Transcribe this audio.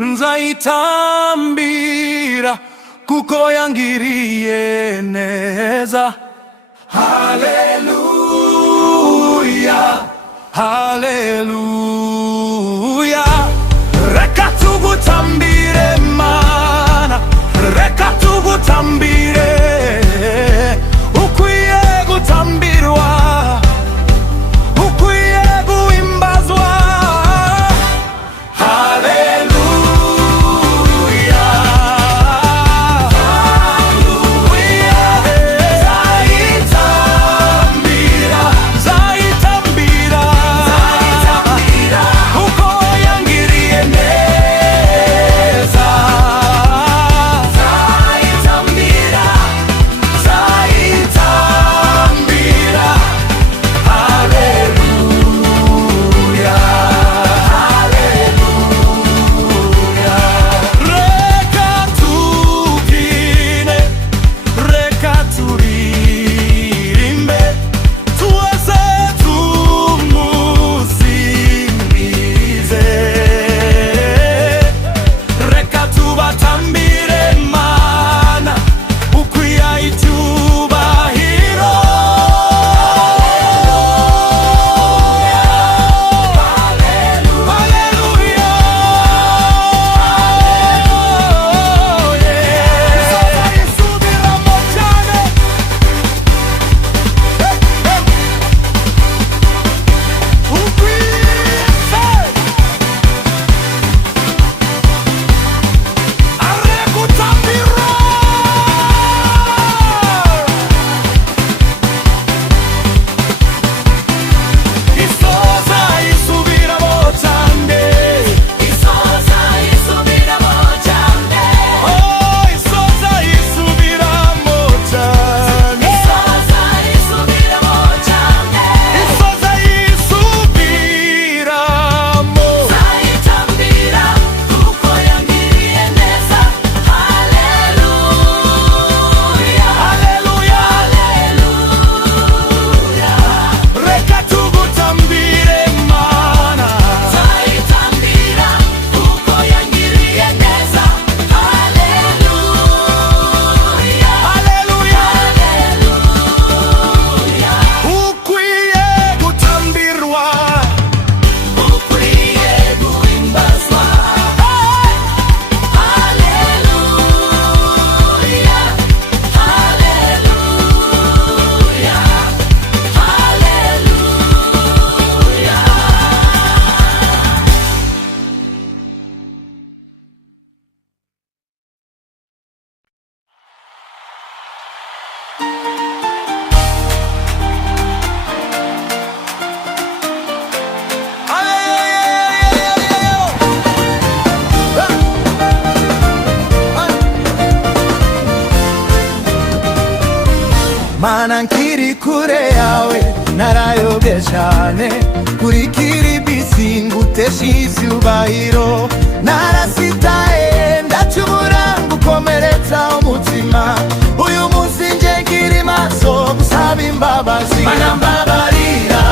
nzayitambira kuko yangiriye neza. Haleluya, haleluya. Reka tugutambire Mana, reka tugutambire, ukwiye gutambirwa, ukwiye guhimbazwa. Haleluya, haleluya. Nzayitambira, nzayitambira, nzayitambira kuko yangiriye neza. Nzayitambira, nzayitambira. Haleluya, haleluya. Reka tubyine, reka turirimbe, tuweze tumusingize. Reka tubatambire Mana, ukwiye icyubahiro. Haleluya, isoza yisubiramo cyane. Ukwiye arekutambirwa. Isoza yisubiramo cyane. Isoza yisubiramo cyane. Oh, isoza yisubiramo cyane. Isoza yisubiramo cyane. Isoza yisubiramo. Nzayitambira kuko yangiriye neza. Haleluya, haleluya, haleluya. Reka tugutambire Mana, nzayitambira kuko yangiriye neza. Haleluya, haleluya, haleluya. Ukwiye gutambirwa, ukwiye guhimbazwa. Haleluya, haleluya, haleluya. Mana nkiri kure yawe narayobye cyane, kuri kiribisi ngutesha icyubahiro. Narasitaye ndacumura ngukomeretsa umutima, uyu munsi nje nkiri maso gusaba imbabazi. Mana mbabarira.